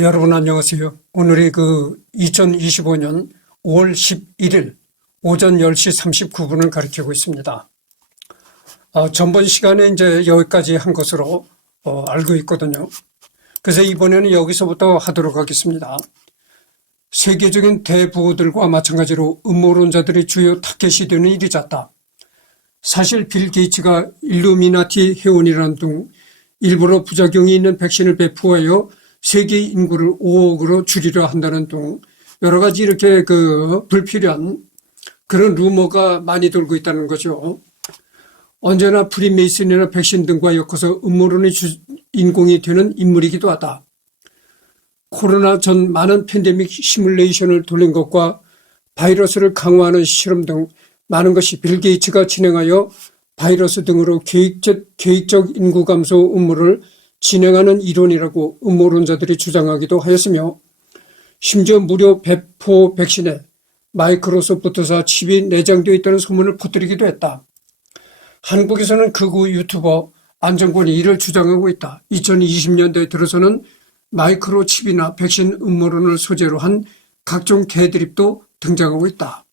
여러분 안녕하세요. 오늘이 2025년 5월 11일 오전 10시 39분을 가리키고 있습니다. 전번 시간에 이제 여기까지 한 것으로 알고 있거든요. 그래서 이번에는 여기서부터 하도록 하겠습니다. 세계적인 대부호들과 마찬가지로 음모론자들의 주요 타겟이 되는 일이 잦다. 사실 빌 게이츠가 일루미나티 회원이라는 등 일부러 부작용이 있는 백신을 배포하여 세계 인구를 5억으로 줄이려 한다는 등 여러 가지 이렇게 불필요한 그런 루머가 많이 돌고 있다는 거죠. 언제나 프리메이슨이나 백신 등과 엮어서 음모론의 인공이 되는 인물이기도 하다. 코로나 전 많은 팬데믹 시뮬레이션을 돌린 것과 바이러스를 강화하는 실험 등 많은 것이 빌 게이츠가 진행하여 바이러스 등으로 계획적 인구 감소 음모를 진행하는 이론이라고 음모론자들이 주장하기도 하였으며, 심지어 무료 배포 백신에 마이크로소프트사 칩이 내장되어 있다는 소문을 퍼뜨리기도 했다. 한국에서는 극우 유튜버 안정권이 이를 주장하고 있다. 2020년대에 들어서는 마이크로칩이나 백신 음모론을 소재로 한 각종 개드립도 등장하고 있다.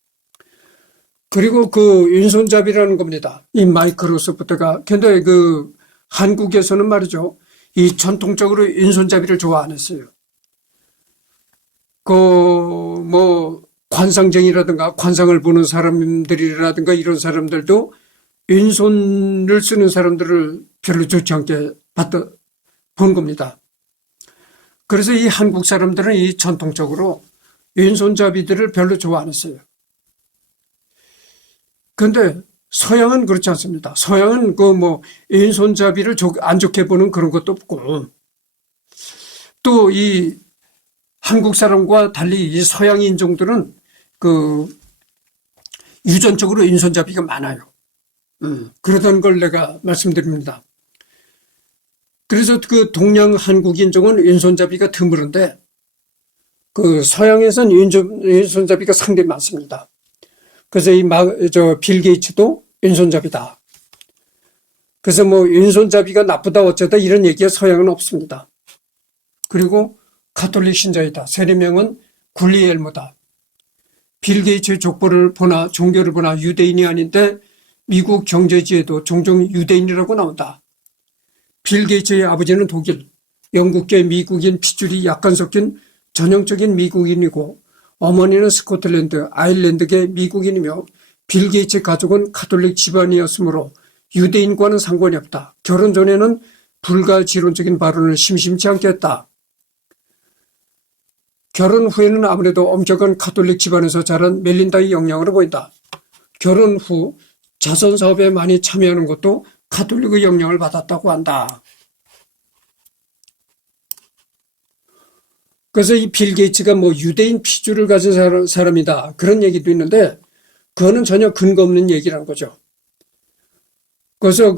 그리고 윈손잡이라는 겁니다. 이 마이크로소프트가. 근데 한국에서는 말이죠. 이 전통적으로 윈손잡이를 좋아 안 했어요. 관상쟁이라든가 관상을 보는 사람들이라든가 이런 사람들도 윈손을 쓰는 사람들을 별로 좋지 않게 본 겁니다. 그래서 이 한국 사람들은 이 전통적으로 윈손잡이들을 별로 좋아 안 했어요. 그런데 서양은 그렇지 않습니다. 서양은 왼손잡이를 안 좋게 보는 그런 것도 없고, 또 이 한국 사람과 달리 이 서양 인종들은 유전적으로 왼손잡이가 많아요. 그러다는 걸 내가 말씀드립니다. 그래서 동양 한국 인종은 왼손잡이가 드물은데 서양에서는 왼손잡이가 상당히 많습니다. 그래서 빌 게이츠도 왼손잡이다. 그래서 왼손잡이가 나쁘다 어쩌다 이런 얘기가 서양은 없습니다. 그리고 가톨릭 신자이다. 세례명은 굴리엘모다. 빌 게이츠의 족보를 보나 종교를 보나 유대인이 아닌데 미국 경제지에도 종종 유대인이라고 나온다. 빌 게이츠의 아버지는 독일, 영국계 미국인 핏줄이 약간 섞인 전형적인 미국인이고, 어머니는 스코틀랜드, 아일랜드계 미국인이며 빌 게이츠 가족은 가톨릭 집안이었으므로 유대인과는 상관이 없다. 결혼 전에는 불가지론적인 발언을 심심치 않게 했다. 결혼 후에는 아무래도 엄격한 가톨릭 집안에서 자란 멜린다의 영향으로 보인다. 결혼 후 자선 사업에 많이 참여하는 것도 가톨릭의 영향을 받았다고 한다. 그래서 이 빌 게이츠가 유대인 피줄을 가진 사람이다. 그런 얘기도 있는데, 그거는 전혀 근거 없는 얘기라는 거죠. 그래서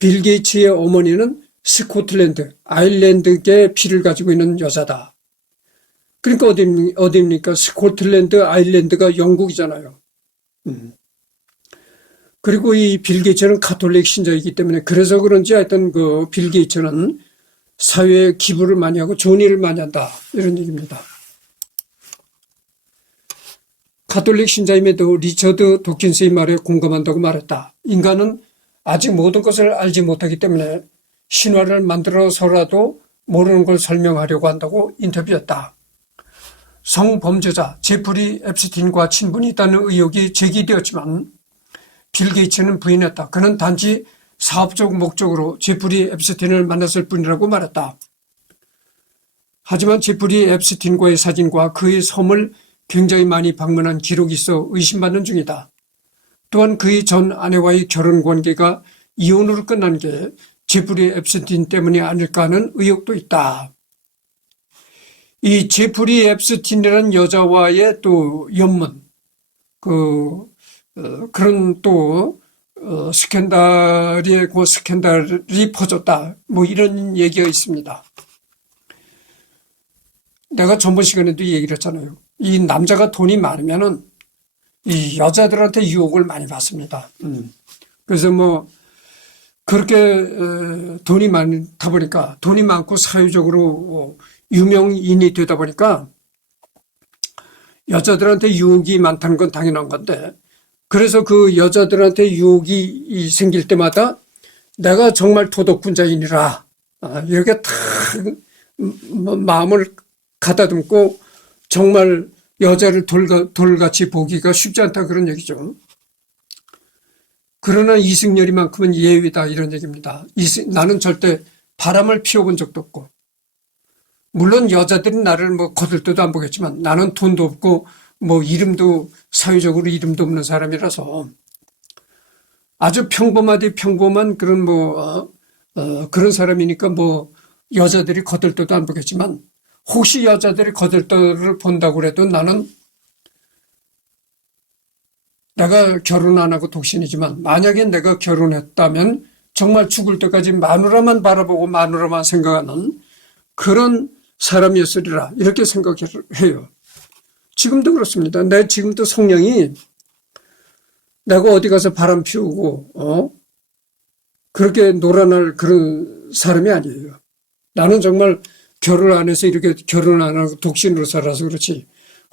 빌 게이츠의 어머니는 스코틀랜드, 아일랜드계 피를 가지고 있는 여자다. 그러니까 어디입니까? 스코틀랜드, 아일랜드가 영국이잖아요. 그리고 이 빌 게이츠는 가톨릭 신자이기 때문에, 그래서 그런지 하여튼 빌 게이츠는 사회에 기부를 많이 하고 좋은 일을 많이 한다. 이런 얘기입니다. 가톨릭 신자임에도 리처드 도킨스의 말에 공감한다고 말했다. 인간은 아직 모든 것을 알지 못하기 때문에 신화를 만들어서라도 모르는 걸 설명하려고 한다고 인터뷰했다. 성범죄자 제프리 앱스틴과 친분이 있다는 의혹이 제기되었지만 빌 게이츠는 부인했다. 그는 단지 사업적 목적으로 제프리 앱스틴을 만났을 뿐이라고 말했다. 하지만 제프리 앱스틴과의 사진과 그의 섬을 굉장히 많이 방문한 기록이 있어 의심받는 중이다. 또한 그의 전 아내와의 결혼 관계가 이혼으로 끝난 게 제프리 앱스틴 때문이 아닐까 하는 의혹도 있다. 이 제프리 앱스틴이라는 여자와의 또 연문, 그런 또 스캔들이 퍼졌다. 이런 얘기가 있습니다. 내가 전번 시간에도 얘기를 했잖아요. 이 남자가 돈이 많으면은 이 여자들한테 유혹을 많이 받습니다. 그래서 그렇게 돈이 많다 보니까, 돈이 많고 사회적으로 유명인이 되다 보니까 여자들한테 유혹이 많다는 건 당연한 건데, 그래서 그 여자들한테 유혹이 생길 때마다 내가 정말 도덕군자이니라 이렇게 다 마음을 가다듬고 정말 여자를 돌같이 보기가 쉽지 않다 그런 얘기죠. 그러나 이승열이만큼은 예외다 이런 얘기입니다. 나는 절대 바람을 피워본 적도 없고, 물론 여자들이 나를 뭐 거들떠도 안 보겠지만 나는 돈도 없고 뭐 이름도 사회적으로 이름도 없는 사람이라서 아주 평범한 그런 그런 사람이니까 뭐 여자들이 거들떠도 안 보겠지만, 혹시 여자들이 거들떠를 본다고 해도 나는 내가 결혼 안 하고 독신이지만 만약에 내가 결혼했다면 정말 죽을 때까지 마누라만 바라보고 마누라만 생각하는 그런 사람이었으리라 이렇게 생각해요. 지금도 그렇습니다. 내 지금도 성향이 내가 어디 가서 바람 피우고 그렇게 놀아날 그런 사람이 아니에요. 나는 정말 결혼 안 해서 이렇게 결혼 안 하고 독신으로 살아서 그렇지,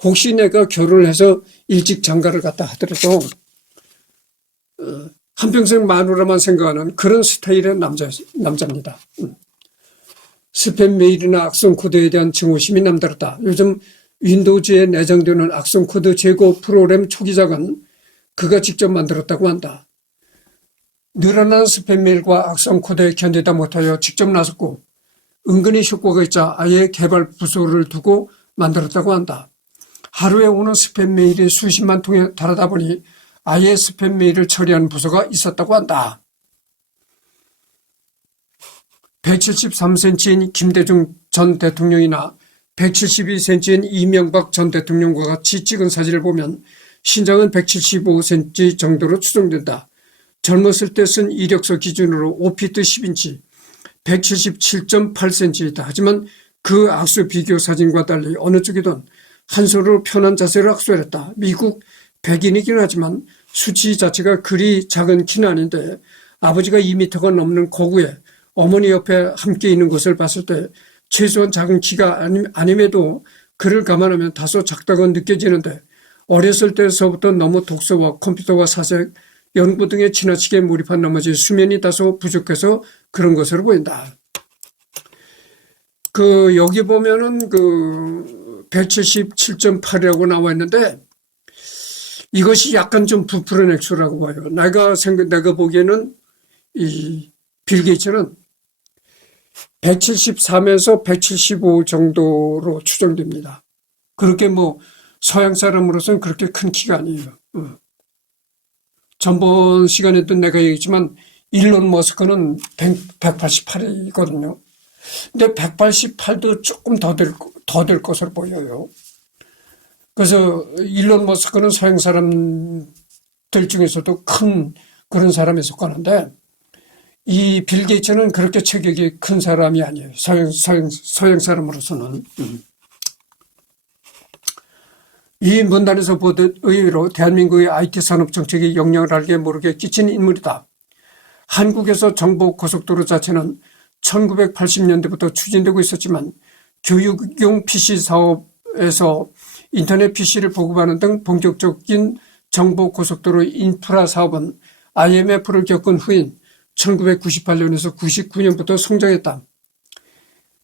혹시 내가 결혼을 해서 일찍 장가를 갔다 하더라도 한평생 마누라만 생각하는 그런 스타일의 남자입니다. 스팸 메일이나 악성 코드에 대한 증오심이 남다르다. 요즘 윈도우즈에 내장되는 악성 코드 제거 프로그램 초기작은 그가 직접 만들었다고 한다. 늘어난 스팸 메일과 악성 코드에 견디다 못하여 직접 나섰고 은근히 효과가 있자 아예 개발 부서를 두고 만들었다고 한다. 하루에 오는 스팸 메일이 수십만 통에 달하다 보니 아예 스팸 메일을 처리하는 부서가 있었다고 한다. 173cm인 김대중 전 대통령이나 172cm인 이명박 전 대통령과 같이 찍은 사진을 보면 신장은 175cm 정도로 추정된다. 젊었을 때 쓴 이력서 기준으로 5피트 10인치, 177.8cm이다. 하지만 그 악수 비교 사진과 달리 어느 쪽이든 한 손으로 편한 자세를 악수했다. 미국 백인이긴 하지만 수치 자체가 그리 작은 키는 아닌데 아버지가 2m가 넘는 거구에 어머니 옆에 함께 있는 것을 봤을 때 최소한 작은 키가 아님에도 그를 감안하면 다소 작다고 느껴지는데, 어렸을 때서부터 너무 독서와 컴퓨터와 사색, 연구 등에 지나치게 몰입한 나머지 수면이 다소 부족해서 그런 것으로 보인다. 여기 보면은 177.8이라고 나와 있는데 이것이 약간 좀 부풀은 액수라고 봐요. 내가 보기에는 빌 게이츠는 173에서 175 정도로 추정됩니다. 그렇게 서양 사람으로서는 그렇게 큰 키가 아니에요. 전번 시간에도 내가 얘기했지만 일론 머스크는 188이거든요. 근데 188도 조금 더 될 것으로 보여요. 그래서 일론 머스크는 서양 사람들 중에서도 큰 그런 사람에 속하는데, 이 빌 게이츠는 그렇게 체격이 큰 사람이 아니에요. 서양 사람으로서는. 이 문단에서 보듯 의외로 대한민국의 IT 산업 정책에 영향을 알게 모르게 끼친 인물이다. 한국에서 정보고속도로 자체는 1980년대부터 추진되고 있었지만 교육용 PC 사업에서 인터넷 PC를 보급하는 등 본격적인 정보고속도로 인프라 사업은 IMF를 겪은 후인 1998년에서 99년부터 성장했다.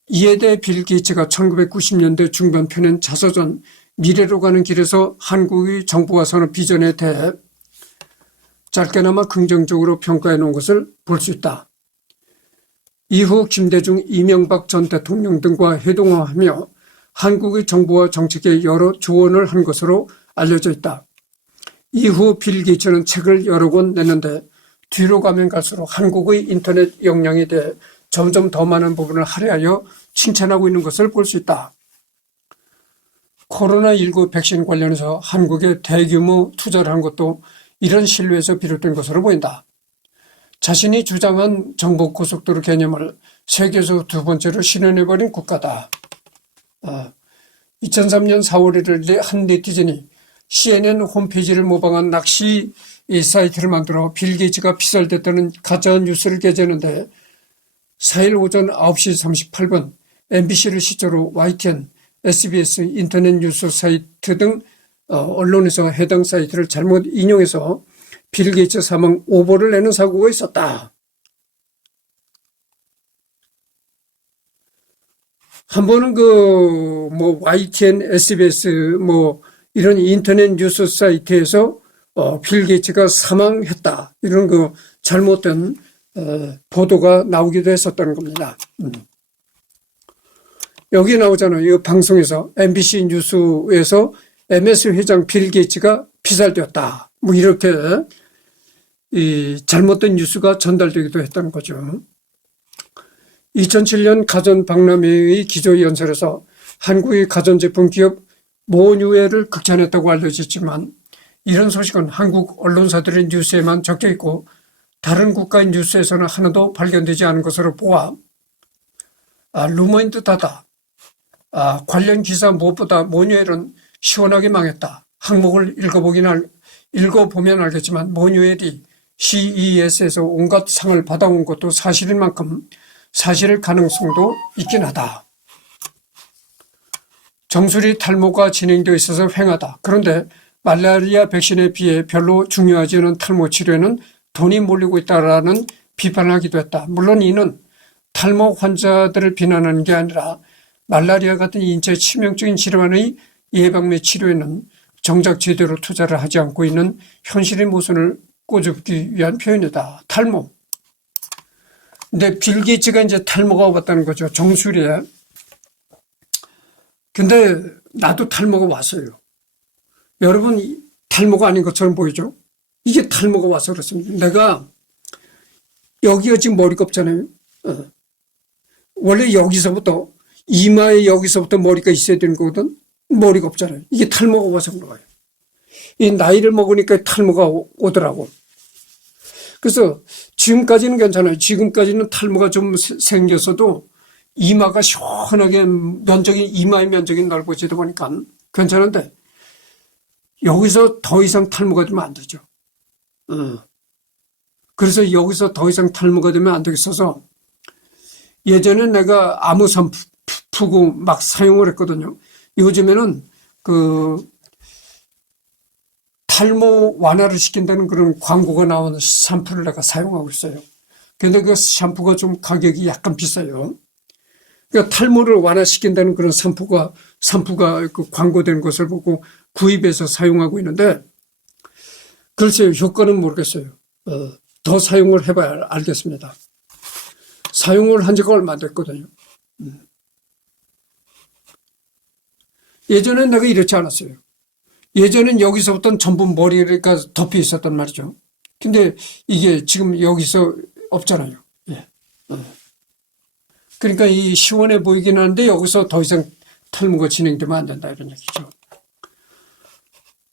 이에 대해 빌 게이츠가 1990년대 중반 펴낸 자서전 미래로 가는 길에서 한국의 정보화 산업 비전에 대해 짧게나마 긍정적으로 평가해 놓은 것을 볼 수 있다. 이후 김대중, 이명박 전 대통령 등과 회동하며 한국의 정보화 정책에 여러 조언을 한 것으로 알려져 있다. 이후 빌 게이츠는 책을 여러 권 냈는데 뒤로 가면 갈수록 한국의 인터넷 역량에 대해 점점 더 많은 부분을 할애하여 칭찬하고 있는 것을 볼 수 있다. 코로나19 백신 관련해서 한국에 대규모 투자를 한 것도 이런 신뢰에서 비롯된 것으로 보인다. 자신이 주장한 정보고속도로 개념을 세계에서 두 번째로 실현해버린 국가다. 2003년 4월 1일 한 네티즌이 CNN 홈페이지를 모방한 낚시 사이트를 만들어 빌 게이츠가 피살됐다는 가짜 뉴스를 게재했는데 4일 오전 9시 38분 MBC를 시초로 YTN, SBS, 인터넷 뉴스 사이트 등 언론에서 해당 사이트를 잘못 인용해서 빌 게이츠 사망 오보를 내는 사고가 있었다. 한 번은 YTN, SBS 이런 인터넷 뉴스 사이트에서 빌 게이츠가 사망했다. 이런 잘못된 보도가 나오기도 했었다는 겁니다. 여기 나오잖아요. 이 방송에서 MBC 뉴스에서 MS 회장 빌 게이츠가 피살되었다. 이렇게 이 잘못된 뉴스가 전달되기도 했다는 거죠. 2007년 가전박람회의 기조연설에서 한국의 가전제품 기업 모뉴에를 극찬했다고 알려졌지만 이런 소식은 한국 언론사들의 뉴스에만 적혀 있고 다른 국가의 뉴스에서는 하나도 발견되지 않은 것으로 보아 루머인 듯하다. 관련 기사 무엇보다 모뉴엘은 시원하게 망했다. 항목을 읽어보면 알겠지만 모뉴엘이 CES에서 온갖 상을 받아온 것도 사실인 만큼 사실 가능성도 있긴 하다. 정수리 탈모가 진행되어 있어서 횡하다. 그런데 말라리아 백신에 비해 별로 중요하지 않은 탈모 치료에는 돈이 몰리고 있다라는 비판을 하기도 했다. 물론 이는 탈모 환자들을 비난하는 게 아니라 말라리아 같은 인체 치명적인 질환의 예방 및 치료에는 정작 제대로 투자를 하지 않고 있는 현실의 모순을 꼬집기 위한 표현이다. 탈모. 근데 빌 게이츠가 이제 탈모가 왔다는 거죠. 정수리에. 근데 나도 탈모가 왔어요. 여러분 탈모가 아닌 것처럼 보이죠? 이게 탈모가 와서 그렇습니다. 내가 여기가 지금 머리가 없잖아요. 원래 여기서부터 이마에 여기서부터 머리가 있어야 되는 거거든. 머리가 없잖아요. 이게 탈모가 와서 그런 거예요. 이 나이를 먹으니까 탈모가 오더라고. 그래서 지금까지는 괜찮아요. 지금까지는 탈모가 좀 생겼어도 이마가 시원하게 이마의 면적이 넓어지다 보니까 괜찮은데 여기서 더 이상 탈모가 되면 안 되죠. 그래서 여기서 더 이상 탈모가 되면 안 되겠어서 예전에 내가 아무 샴푸고 막 사용을 했거든요. 요즘에는 탈모 완화를 시킨다는 그런 광고가 나오는 샴푸를 내가 사용하고 있어요. 근데 그 샴푸가 좀 가격이 약간 비싸요. 그러니까 탈모를 완화시킨다는 그런 샴푸가 광고된 것을 보고 구입해서 사용하고 있는데, 글쎄요, 효과는 모르겠어요. 더 사용을 해봐야 알겠습니다. 사용을 한 지가 얼마 안 됐거든요. 예전엔 내가 이렇지 않았어요. 예전엔 여기서부터는 전부 머리가 덮여 있었단 말이죠. 근데 이게 지금 여기서 없잖아요. 예. 그러니까 이 시원해 보이긴 하는데 여기서 더 이상 탈모가 진행되면 안 된다 이런 얘기죠.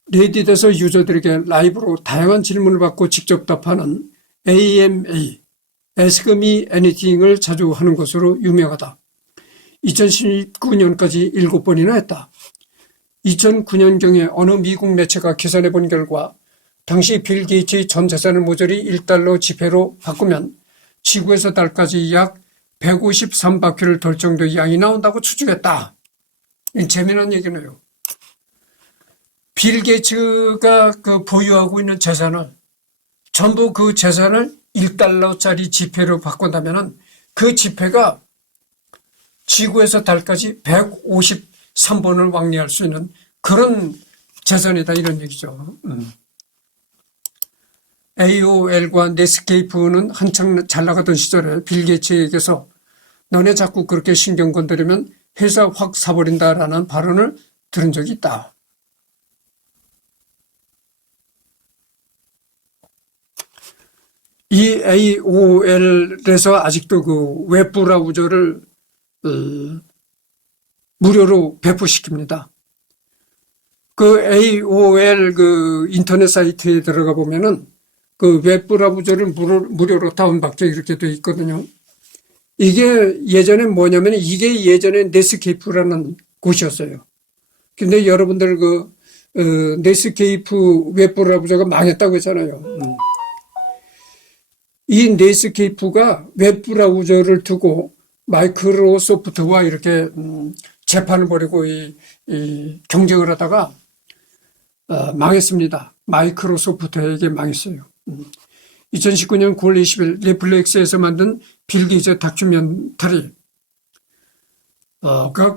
레딧에서 유저들에게 라이브로 다양한 질문을 받고 직접 답하는 AMA, Ask Me Anything을 자주 하는 것으로 유명하다. 2019년까지 7번이나 했다. 2009년경에 어느 미국 매체가 계산해 본 결과 당시 빌 게이츠의 전 재산을 모조리 1달러 지폐로 바꾸면 지구에서 달까지 약 153바퀴를 돌 정도의 양이 나온다고 추측했다. 재미난 얘기네요. 빌 게이츠가 보유하고 있는 재산을 전부 그 재산을 1달러짜리 지폐로 바꾼다면 그 지폐가 지구에서 달까지 153번을 왕래할 수 있는 그런 재산이다 이런 얘기죠. AOL과 넷스케이프는 한창 잘 나가던 시절에 빌 게이츠에게서 너네 자꾸 그렇게 신경 건드리면 회사 확 사버린다라는 발언을 들은 적이 있다. 이 AOL에서 아직도 그 웹브라우저를 무료로 배포시킵니다. 그 AOL 인터넷 사이트에 들어가 보면은 그 웹브라우저를 무료로 다운받게 이렇게 돼 있거든요. 이게 예전에 뭐냐면 이게 예전에 넷스케이프라는 곳이었어요. 근데 여러분들 넷스케이프 웹브라우저가 망했다고 했잖아요. 이 넷스케이프가 웹브라우저를 두고 마이크로소프트와 이렇게 재판을 벌이고 이 경쟁을 하다가 망했습니다. 마이크로소프트에게 망했어요. 2019년 9월 20일 넷플릭스에서 만든 빌 게이츠 다큐멘터리가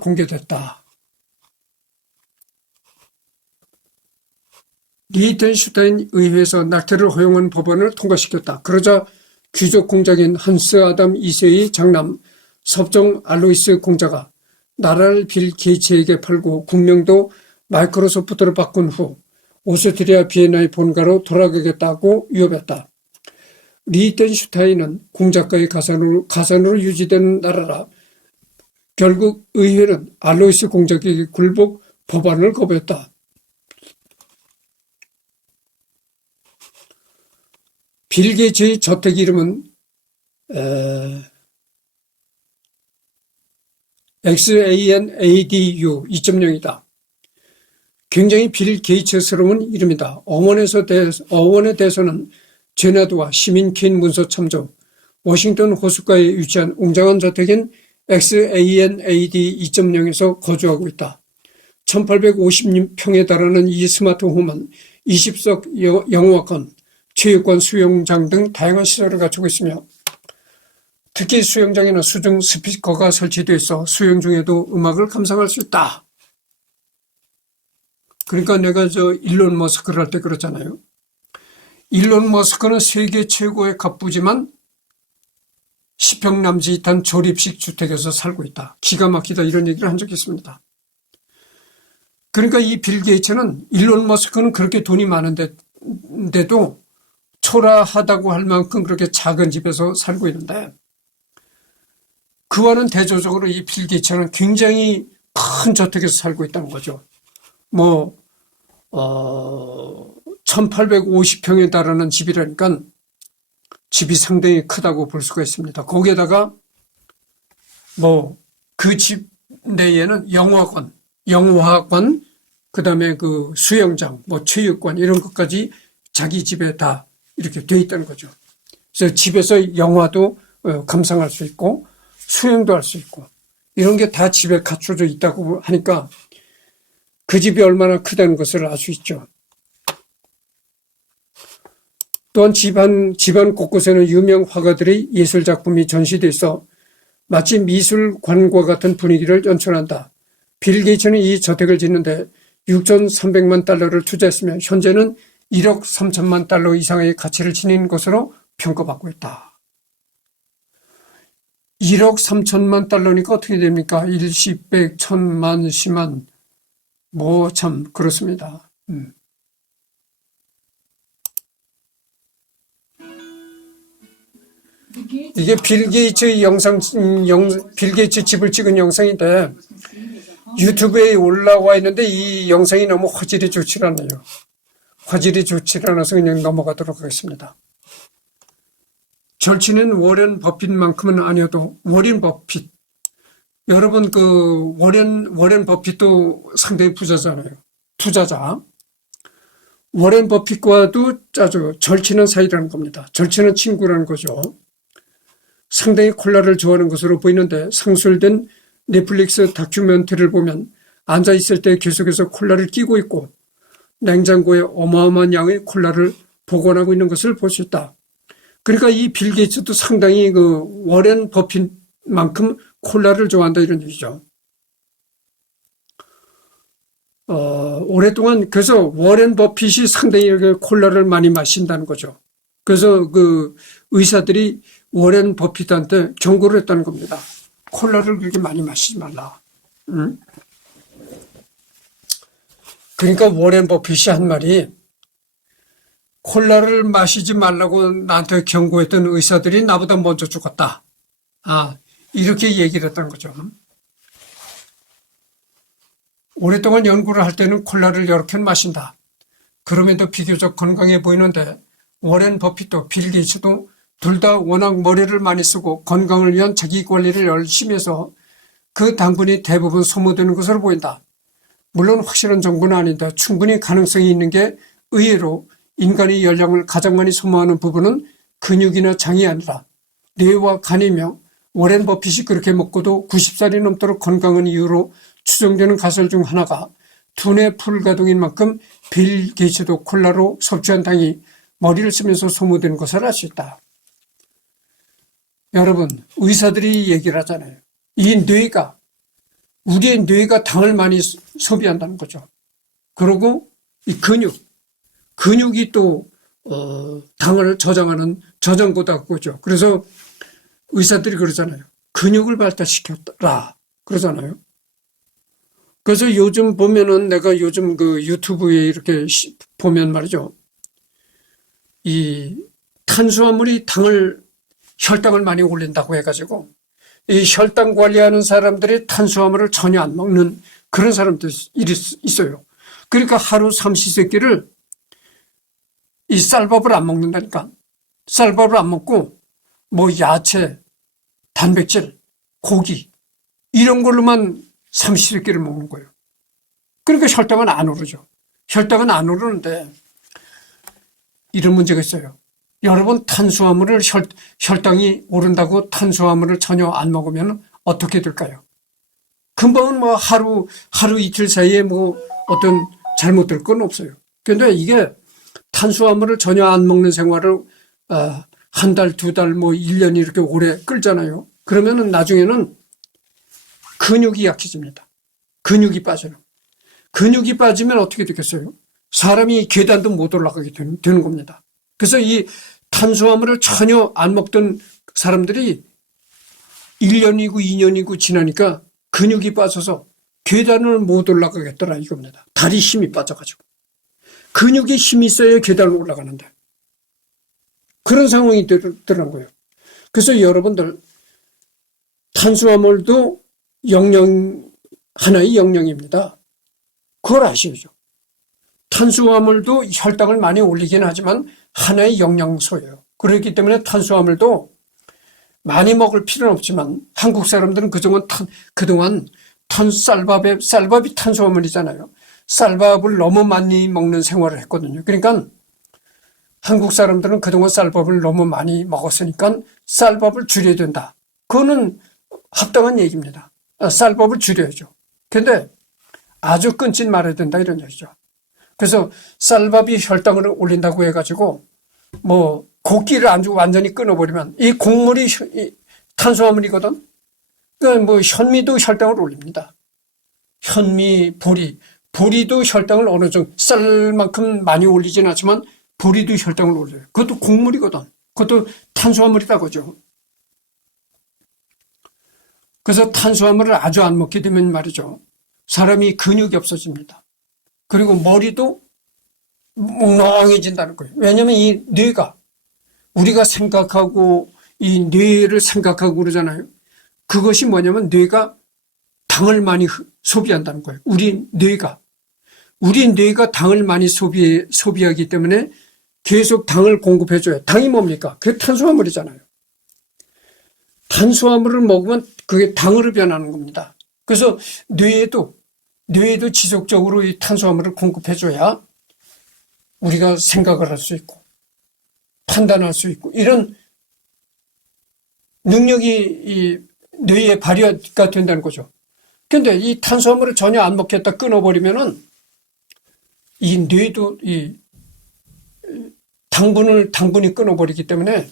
공개됐다. 리히텐슈타인 의회에서 낙태를 허용한 법안을 통과시켰다. 그러자 귀족 공작인 한스 아담 2세의 장남 섭정 알로이스 공자가 나라를 빌 게이츠에게 팔고 국명도 마이크로소프트로 바꾼 후 오스트리아 비엔나의 본가로 돌아가겠다고 위협했다. 리히텐슈타인은 공작가의 가산으로 유지되는 나라라 결국 의회는 알로이스 공작에게 굴복 법안을 거부했다. 빌 게이츠의 저택 이름은 XANADU 2.0이다. 굉장히 빌 게이츠스러운 이름이다. 어원에 대해서는 제나드와 시민 케인 문서 참조, 워싱턴 호숫가에 위치한 웅장한 저택인 XANAD 2.0에서 거주하고 있다. 1850평에 달하는 이 스마트 홈은 20석 영화관, 체육관, 수영장 등 다양한 시설을 갖추고 있으며 특히 수영장에는 수중 스피커가 설치되어 있어 수영 중에도 음악을 감상할 수 있다. 그러니까 내가 일론 머스크를 할 때 그랬잖아요. 일론 머스크는 세계 최고의 갑부지만 10평 남짓한 조립식 주택에서 살고 있다. 기가 막히다 이런 얘기를 한 적이 있습니다. 그러니까 이 빌 게이츠는 일론 머스크는 그렇게 돈이 많은데도 초라하다고 할 만큼 그렇게 작은 집에서 살고 있는데 그와는 대조적으로 이 빌 게이츠는 굉장히 큰 저택에서 살고 있다는 거죠. 1850평에 달하는 집이라니까 집이 상당히 크다고 볼 수가 있습니다. 거기에다가 그 집 내에는 영화관, 그 다음에 그 수영장, 체육관 이런 것까지 자기 집에 다 이렇게 돼 있다는 거죠. 그래서 집에서 영화도 감상할 수 있고 수영도 할 수 있고 이런 게 다 집에 갖춰져 있다고 하니까 그 집이 얼마나 크다는 것을 알 수 있죠. 또한 집안 곳곳에는 유명 화가들의 예술작품이 전시돼 있어 마치 미술관과 같은 분위기를 연출한다. 빌 게이츠는 이 저택을 짓는데 6,300만 달러를 투자했으며 현재는 1억 3천만 달러 이상의 가치를 지닌 것으로 평가받고 있다. 1억 3천만 달러니까 어떻게 됩니까? 1, 10, 100, 1000만, 10만 참 그렇습니다. 이게 빌 게이츠 집을 찍은 영상인데 유튜브에 올라와 있는데 이 영상이 너무 화질이 좋지 않아요. 화질이 좋지 않아서 그냥 넘어가도록 하겠습니다. 절친은 워렌 버핏만큼은 아니어도 워렌 버핏. 여러분 워렌 버핏도 상당히 부자잖아요. 투자자. 워렌 버핏과도 절친한 사이라는 겁니다. 절친한 친구라는 거죠. 상당히 콜라를 좋아하는 것으로 보이는데 상술된 넷플릭스 다큐멘터리를 보면 앉아있을 때 계속해서 콜라를 끼고 있고 냉장고에 어마어마한 양의 콜라를 보관하고 있는 것을 볼 수 있다. 그러니까 이 빌 게이츠도 상당히 워렌 버핏만큼 콜라를 좋아한다 이런 얘기죠. 오랫동안 그래서 워렌 버핏이 상당히 콜라를 많이 마신다는 거죠. 그래서 의사들이 워렌 버핏한테 경고를 했다는 겁니다. 콜라를 그렇게 많이 마시지 말라. 그러니까 워렌 버핏이 한 말이 콜라를 마시지 말라고 나한테 경고했던 의사들이 나보다 먼저 죽었다. 이렇게 얘기를 했다는 거죠. 오랫동안 연구를 할 때는 콜라를 여러 캔 마신다. 그럼에도 비교적 건강해 보이는데 워렌 버핏도 빌 게이츠도 둘 다 워낙 머리를 많이 쓰고 건강을 위한 자기 관리를 열심히 해서 그 당분이 대부분 소모되는 것으로 보인다. 물론 확실한 정보는 아닌데 충분히 가능성이 있는 게 의외로 인간의 열량을 가장 많이 소모하는 부분은 근육이나 장이 아니라 뇌와 간이며 워렌 버핏이 그렇게 먹고도 90살이 넘도록 건강한 이유로 추정되는 가설 중 하나가 두뇌 풀가동인 만큼 빌 게이츠도 콜라로 섭취한 당이 머리를 쓰면서 소모되는 것을 알 수 있다. 여러분, 의사들이 얘기를 하잖아요. 이 뇌가, 우리의 뇌가 당을 많이 소비한다는 거죠. 그리고 이 근육이 또 당을 저장하는 저장고다 그거죠. 그래서 의사들이 그러잖아요. 근육을 발달시켰더라 그러잖아요. 그래서 요즘 보면은 내가 요즘 그 유튜브에 이렇게 보면 말이죠. 이 탄수화물이 혈당을 많이 올린다고 해가지고 이 혈당 관리하는 사람들이 탄수화물을 전혀 안 먹는 그런 사람들이 있어요. 그러니까 하루 삼시세끼를 이 쌀밥을 안 먹는다니까. 쌀밥을 안 먹고 뭐 야채, 단백질, 고기 이런 걸로만 삼시세끼를 먹는 거예요. 그러니까 혈당은 안 오르죠. 혈당은 안 오르는데 이런 문제가 있어요. 여러분 탄수화물을 혈당이 오른다고 탄수화물을 전혀 안 먹으면 어떻게 될까요? 금방은 뭐 하루 이틀 사이에 뭐 어떤 잘못될 건 없어요. 그런데 이게 탄수화물을 전혀 안 먹는 생활을 한 달, 두 달, 뭐 1년 이렇게 오래 끌잖아요. 그러면은 나중에는 근육이 약해집니다. 근육이 빠져요. 근육이 빠지면 어떻게 되겠어요? 사람이 계단도 못 올라가게 되는 겁니다. 그래서 이 탄수화물을 전혀 안 먹던 사람들이 1년이고 2년이고 지나니까 근육이 빠져서 계단을 못 올라가겠더라 이겁니다. 다리 힘이 빠져가지고. 근육에 힘이 있어야 계단을 올라가는데. 그런 상황이 되더라는 거예요. 그래서 여러분들 탄수화물도 하나의 영양입니다. 그걸 아시죠? 탄수화물도 혈당을 많이 올리긴 하지만 하나의 영양소예요. 그렇기 때문에 탄수화물도 많이 먹을 필요는 없지만 한국 사람들은 그동안 쌀밥이 탄수화물이잖아요. 쌀밥을 너무 많이 먹는 생활을 했거든요. 그러니까 한국 사람들은 그동안 쌀밥을 너무 많이 먹었으니까 쌀밥을 줄여야 된다. 그거는 합당한 얘기입니다. 쌀밥을 줄여야죠. 그런데 아주 끊지 말아야 된다 이런 얘기죠. 그래서 쌀밥이 혈당을 올린다고 해가지고 뭐 고기를 아주 완전히 끊어버리면 이 곡물이 탄수화물이거든. 그러니까 뭐 현미도 혈당을 올립니다. 현미, 보리도 혈당을 어느 정도 쌀만큼 많이 올리진 않지만 보리도 혈당을 올려요. 그것도 곡물이거든. 그것도 탄수화물이다 그죠. 그래서 탄수화물을 아주 안 먹게 되면 말이죠. 사람이 근육이 없어집니다. 그리고 머리도 몽롱해진다는 거예요. 왜냐하면 이 뇌가 우리가 생각하고 이 뇌를 생각하고 그러잖아요. 그것이 뭐냐면 뇌가 당을 많이 소비한다는 거예요. 우리 뇌가 당을 많이 소비하기 때문에 계속 당을 공급해줘요. 당이 뭡니까? 그게 탄수화물이잖아요. 탄수화물을 먹으면 그게 당으로 변하는 겁니다. 그래서 뇌에도 지속적으로 이 탄수화물을 공급해줘야 우리가 생각을 할 수 있고 판단할 수 있고 이런 능력이 이 뇌에 발휘가 된다는 거죠. 그런데 이 탄수화물을 전혀 안 먹겠다 끊어버리면은 이 뇌도 이 당분이 끊어버리기 때문에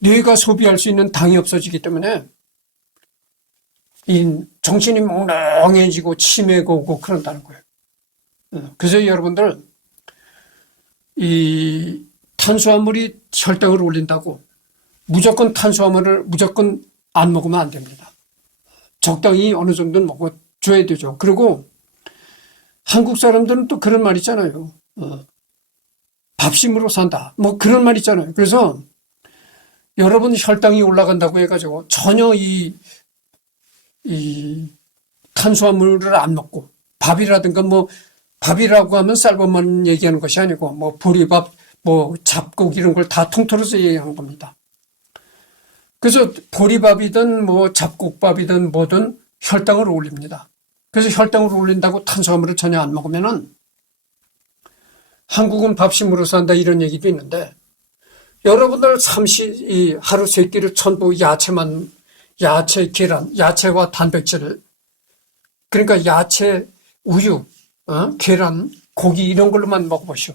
뇌가 소비할 수 있는 당이 없어지기 때문에 이 정신이 몽롱해지고 치매가 오고 그런다는 거예요. 그래서 여러분들 이 탄수화물이 혈당을 올린다고 무조건 탄수화물을 무조건 안 먹으면 안 됩니다. 적당히 어느 정도는 먹어줘야 되죠. 그리고 한국 사람들은 또 그런 말 있잖아요. 밥심으로 산다. 뭐 그런 말 있잖아요. 그래서 여러분 혈당이 올라간다고 해가지고 전혀 이 탄수화물을 안 먹고 밥이라든가 뭐 밥이라고 하면 쌀밥만 얘기하는 것이 아니고 뭐 보리밥, 뭐 잡곡 이런 걸 다 통틀어서 얘기하는 겁니다. 그래서 보리밥이든 뭐 잡곡밥이든 뭐든 혈당을 올립니다. 그래서 혈당을 올린다고 탄수화물을 전혀 안 먹으면은 한국은 밥심으로 산다 이런 얘기도 있는데 여러분들 하루 세 끼를 전부 야채, 계란, 야채와 단백질, 그러니까 야채, 우유, 계란, 고기 이런 걸로만 먹어보시오.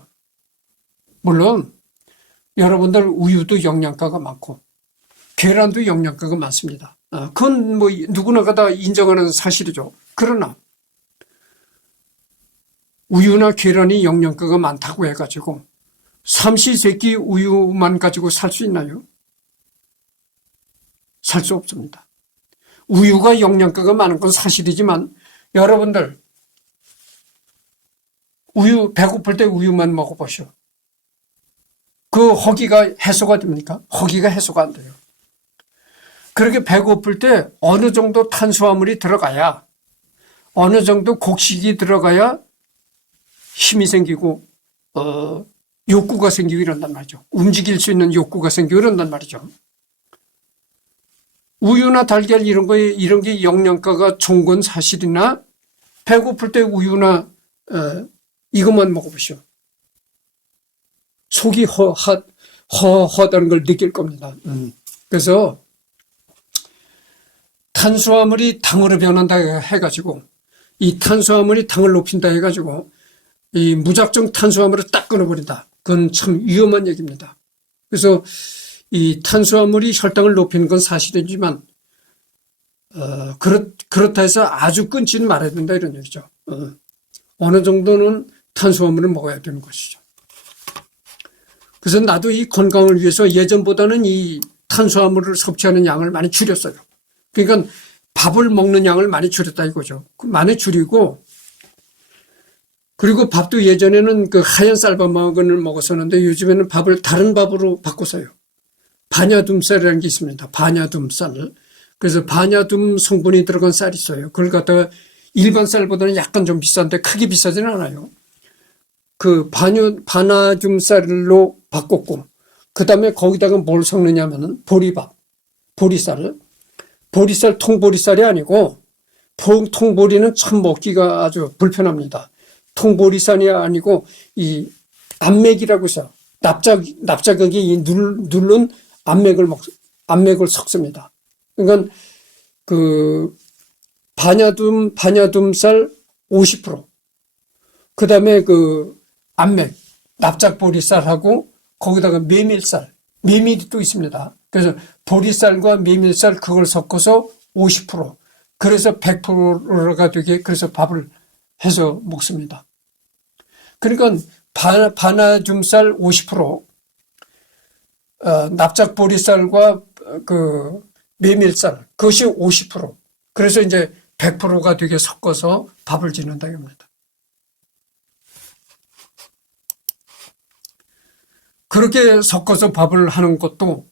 물론 여러분들 우유도 영양가가 많고 계란도 영양가가 많습니다. 그건 뭐 누구나가 다 인정하는 사실이죠. 그러나 우유나 계란이 영양가가 많다고 해가지고 삼시세끼 우유만 가지고 살 수 있나요? 살 수 없습니다. 우유가 영양가가 많은 건 사실이지만 여러분들 배고플 때 우유만 먹어보시오. 그 허기가 해소가 됩니까? 허기가 해소가 안 돼요. 그렇게 배고플 때 어느 정도 탄수화물이 들어가야, 어느 정도 곡식이 들어가야 힘이 생기고 욕구가 생기고 이런단 말이죠. 움직일 수 있는 욕구가 생기고 이런단 말이죠. 우유나 달걀 이런 게 영양가가 좋은 건 사실이나 배고플 때 우유나 이것만 먹어보시오. 속이 허하다는 걸 느낄 겁니다. 그래서 탄수화물이 당으로 변한다 해가지고 이 탄수화물이 당을 높인다 해가지고 이 무작정 탄수화물을 딱 끊어버린다. 그건 참 위험한 얘기입니다. 그래서 이 탄수화물이 혈당을 높이는 건 사실이지만 그렇다 해서 아주 끊지는 말아야 된다 이런 얘기죠. 어느 정도는 탄수화물을 먹어야 되는 것이죠. 그래서 나도 이 건강을 위해서 예전보다는 이 탄수화물을 섭취하는 양을 많이 줄였어요. 그러니까 밥을 먹는 양을 많이 줄였다 이거죠. 많이 줄이고, 그리고 밥도 예전에는 그 하얀 쌀밥을 먹었었는데 요즘에는 밥을 다른 밥으로 바꿨어요. 반야둠쌀이라는 게 있습니다. 반야둠쌀. 그래서 반야둠 성분이 들어간 쌀이 있어요. 그걸 갖다가 일반 쌀보다는 약간 좀 비싼데 크게 비싸지는 않아요. 그 반야둠쌀로 바꿨고, 그 다음에 거기다가 뭘 섞느냐면은 보리쌀, 통보리쌀이 아니고, 통보리는 참 먹기가 아주 불편합니다. 통보리쌀이 아니고, 이 암맥이라고 있어요. 납작하게 누른 암맥을 섞습니다. 그러니까 그 반야둠쌀 50%, 그 다음에 그 암맥, 납작보리쌀하고 거기다가 메밀이 또 있습니다. 그래서 보리쌀과 메밀쌀 그걸 섞어서 50%, 그래서 100%가 되게 그래서 밥을 해서 먹습니다. 그러니까 반야둠쌀 50%, 납작보리쌀과 그 메밀쌀 그것이 50%, 그래서 이제 100%가 되게 섞어서 밥을 짓는다 이겁니다. 그렇게 섞어서 밥을 하는 그것도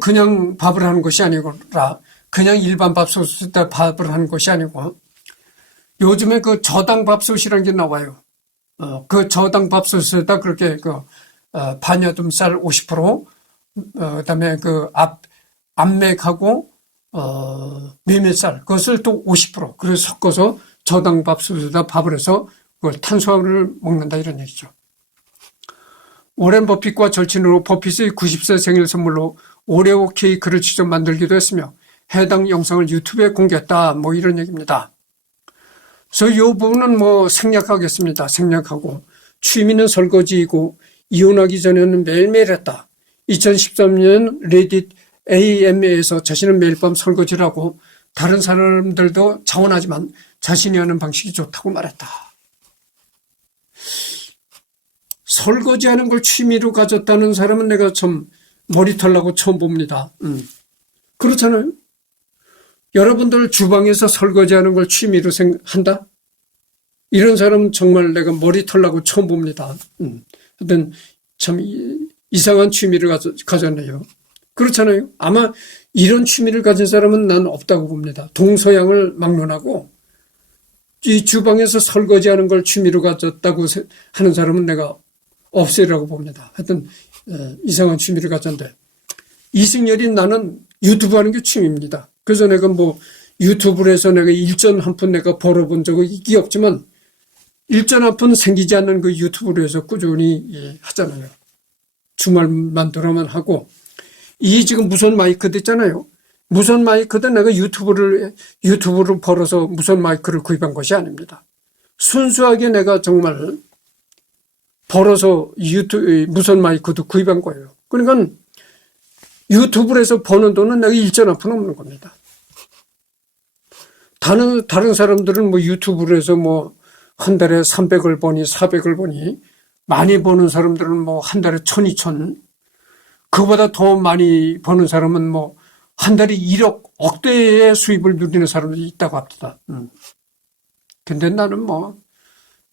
그냥 밥을 하는 것이 아니라 그냥 일반 밥솥에다 밥을 하는 것이 아니고 요즘에 그 저당밥솥이라는 게 나와요. 그 저당밥솥에다 그렇게 반야둠쌀 50%, 그다음에 그 암맥하고 메밀쌀 그것을 또 50% 그래서 섞어서 저당밥솥에다 밥을 해서 그걸 탄수화물을 먹는다 이런 얘기죠. 오렌 버핏과 절친으로 버핏의 90세 생일 선물로 오레오 케이크를 직접 만들기도 했으며 해당 영상을 유튜브에 공개했다 뭐 이런 얘기입니다. 그래서 이 부분은 뭐 생략하겠습니다. 생략하고 취미는 설거지이고 이혼하기 전에는 매일매일 했다. 2013년 레딧 AMA에서 자신은 매일 밤 설거지를 하고 다른 사람들도 자원하지만 자신이 하는 방식이 좋다고 말했다. 설거지하는 걸 취미로 가졌다는 사람은 내가 참 머리털 나고 처음 봅니다. 그렇잖아요. 여러분들 주방에서 설거지하는 걸 취미로 한다? 이런 사람은 정말 내가 머리털 나고 처음 봅니다. 하여튼 참 이상한 취미를 가졌네요. 그렇잖아요. 아마 이런 취미를 가진 사람은 난 없다고 봅니다. 동서양을 막론하고 이 주방에서 설거지하는 걸 취미로 가졌다고 하는 사람은 내가 없으리라고 봅니다. 하여튼 이상한 취미를 가졌는데 이승열이 나는 유튜브 하는 게 취미입니다. 그래서 내가 뭐 유튜브를 해서 내가 일전 한 푼 내가 벌어본 적이 없지만 일전 한 푼 생기지 않는 그 유튜브를 해서 꾸준히 하잖아요. 주말 만들어만 하고, 이 지금 무선 마이크도 있잖아요. 무선 마이크도 내가 유튜브로 벌어서 무선 마이크를 구입한 것이 아닙니다. 순수하게 내가 정말 벌어서 무선 마이크도 구입한 거예요. 그러니까 유튜브로 해서 버는 돈은 내가 일전 한 푼 없는 겁니다. 다른 사람들은 뭐 유튜브로 해서 뭐 한 달에 300을 버니 400을 버니, 많이 버는 사람들은 뭐 한 달에 1000, 2000, 그보다 더 많이 버는 사람은 뭐 한 달에 1억, 억대의 수입을 누리는 사람들이 있다고 합니다. 근데 나는 뭐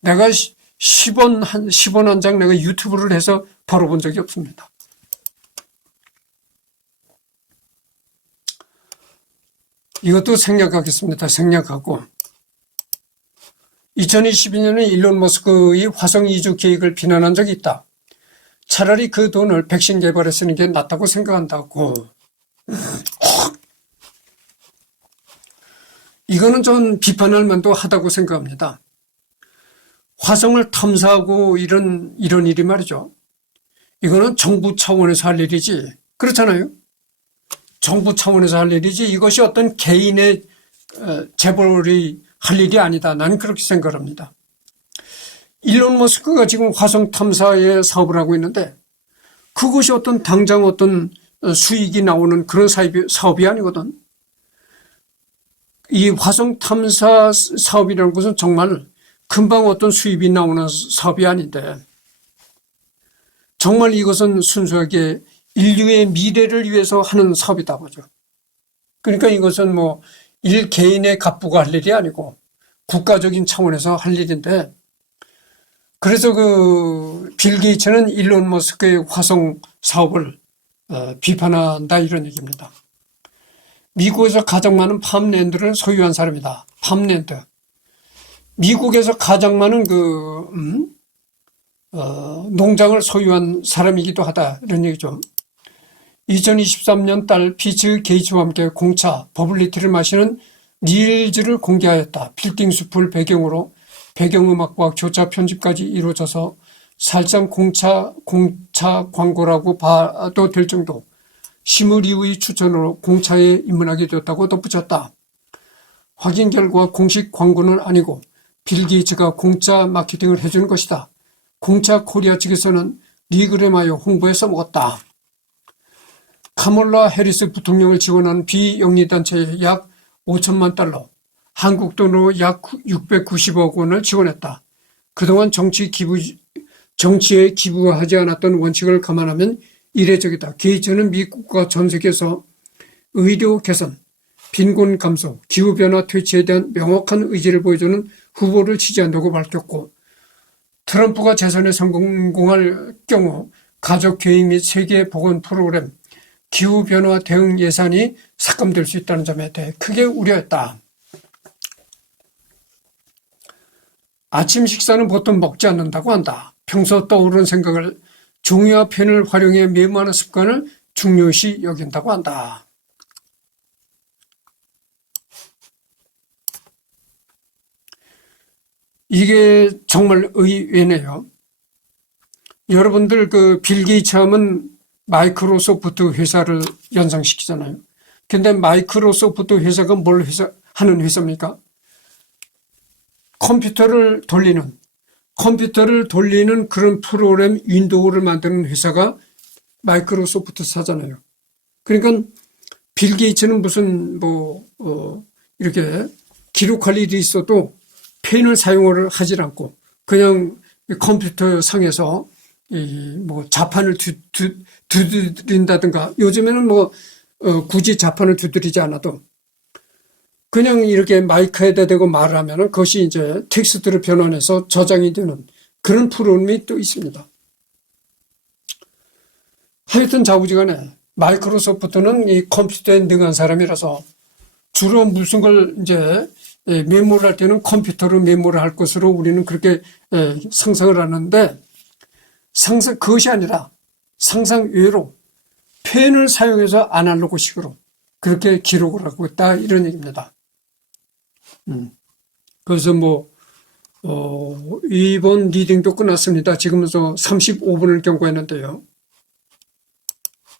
내가 10원 한 장 내가 유튜브를 해서 벌어본 적이 없습니다. 이것도 생략하겠습니다. 생략하고, 2022년에 일론 머스크의 화성 이주 계획을 비난한 적이 있다. 차라리 그 돈을 백신 개발에 쓰는 게 낫다고 생각한다고. 이거는 좀 비판할 만도 하다고 생각합니다. 화성을 탐사하고 이런 일이 말이죠. 이거는 정부 차원에서 할 일이지. 그렇잖아요. 정부 차원에서 할 일이지, 이것이 어떤 개인의 재벌이 할 일이 아니다. 나는 그렇게 생각합니다. 일론 머스크가 지금 화성 탐사의 사업을 하고 있는데, 그것이 당장 어떤 수익이 나오는 그런 사업이 아니거든. 이 화성 탐사 사업이라는 것은 정말 금방 어떤 수입이 나오는 사업이 아닌데, 정말 이것은 순수하게 인류의 미래를 위해서 하는 사업이다 보죠. 그러니까 이것은 뭐 개인의 갑부가 할 일이 아니고 국가적인 차원에서 할 일인데, 그래서 빌 게이츠는 일론 머스크의 화성 사업을 비판한다, 이런 얘기입니다. 미국에서 가장 많은 팜랜드를 소유한 사람이다. 팜랜드. 미국에서 가장 많은 농장을 소유한 사람이기도 하다, 이런 얘기죠. 2023년 달 피츠 게이츠와 함께 공차 버블리티를 마시는 릴즈를 공개하였다. 빌딩 숲을 배경으로 배경음악과 교차 편집까지 이루어져서 사실상 공차 광고라고 봐도 될 정도. 시무리우의 추천으로 공차에 입문하게 되었다고 덧붙였다. 확인 결과 공식 광고는 아니고 빌 게이츠가 공짜 마케팅을 해주는 것이다. 공차 코리아 측에서는 리그램하여 홍보에 써먹었다. 카멀라 해리스 부통령을 지원하는 비영리단체에 약 5천만 달러, 한국 돈으로 약 690억 원을 지원했다. 그동안 정치에 기부하지 않았던 원칙을 감안하면 이례적이다. 게이츠는 미국과 전 세계에서 의료 개선, 빈곤 감소, 기후변화 퇴치에 대한 명확한 의지를 보여주는 후보를 지지한다고 밝혔고, 트럼프가 재선에 성공할 경우 가족계획 및 세계보건 프로그램, 기후변화 대응 예산이 삭감될 수 있다는 점에 대해 크게 우려했다. 아침 식사는 보통 먹지 않는다고 한다. 평소 떠오르는 생각을 종이와 펜을 활용해 메모하는 습관을 중요시 여긴다고 한다. 이게 정말 의외네요. 여러분들 빌 게이츠 하면 마이크로소프트 회사를 연상시키잖아요. 근데 마이크로소프트 회사가 뭘 하는 회사입니까? 컴퓨터를 돌리는 그런 프로그램 윈도우를 만드는 회사가 마이크로소프트사잖아요. 그러니까 빌 게이츠는 무슨 이렇게 기록할 일이 있어도 펜을 사용을 하질 않고 그냥 컴퓨터 상에서 자판을 두드린다든가, 요즘에는 굳이 자판을 두드리지 않아도 그냥 이렇게 마이크에다 대고 말을 하면은 그것이 이제 텍스트로 변환해서 저장이 되는 그런 프로그램이 또 있습니다. 하여튼 좌우지간에 마이크로소프트는 이 컴퓨터에 능한 사람이라서 주로 무슨 걸 이제 메모를 할 때는 컴퓨터로 메모를 할 것으로 우리는 그렇게 상상을 하는데, 그것이 아니라 상상 외로 펜을 사용해서 아날로그식으로 그렇게 기록을 하고 있다, 이런 얘기입니다. 그래서 이번 리딩도 끝났습니다. 지금 35분을 경과했는데요.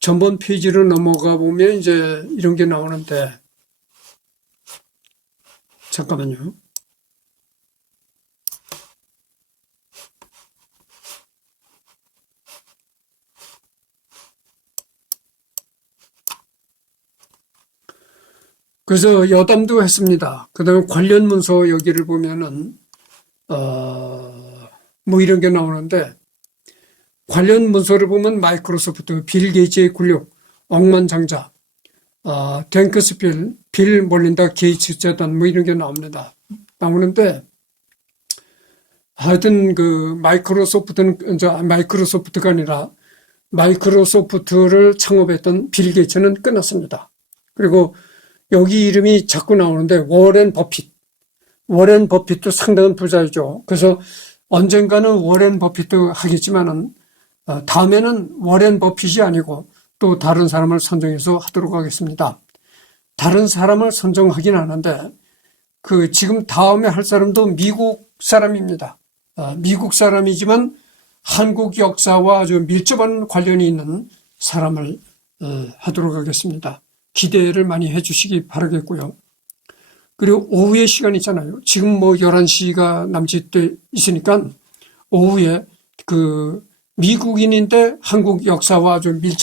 전번 페이지로 넘어가 보면 이제 이런 게 나오는데, 잠깐만요. 그래서 여담도 했습니다. 그 다음에 관련 문서 여기를 보면은, 뭐 이런 게 나오는데, 관련 문서를 보면 마이크로소프트, 빌 게이츠의 굴욕, 억만장자, 탱크스필, 빌 몰린다 게이츠 재단, 뭐 이런 게 나오는데, 하여튼 그 마이크로소프트는, 이제 마이크로소프트가 아니라 마이크로소프트를 창업했던 빌 게이츠는 끝났습니다. 그리고 여기 이름이 자꾸 나오는데, 워렌 버핏도 상당한 부자이죠. 그래서 언젠가는 워렌 버핏도 하겠지만은, 다음에는 워렌 버핏이 아니고 또 다른 사람을 선정해서 하도록 하겠습니다. 다른 사람을 선정하긴 하는데, 지금 다음에 할 사람도 미국 사람입니다. 미국 사람이지만 한국 역사와 아주 밀접한 관련이 있는 사람을 하도록 하겠습니다. 기대를 많이 해주시기 바라겠고요. 그리고 오후에 시간 있잖아요. 지금 뭐 11시가 남짓돼 있으니까 오후에 미국인인데 한국 역사와 좀 밀접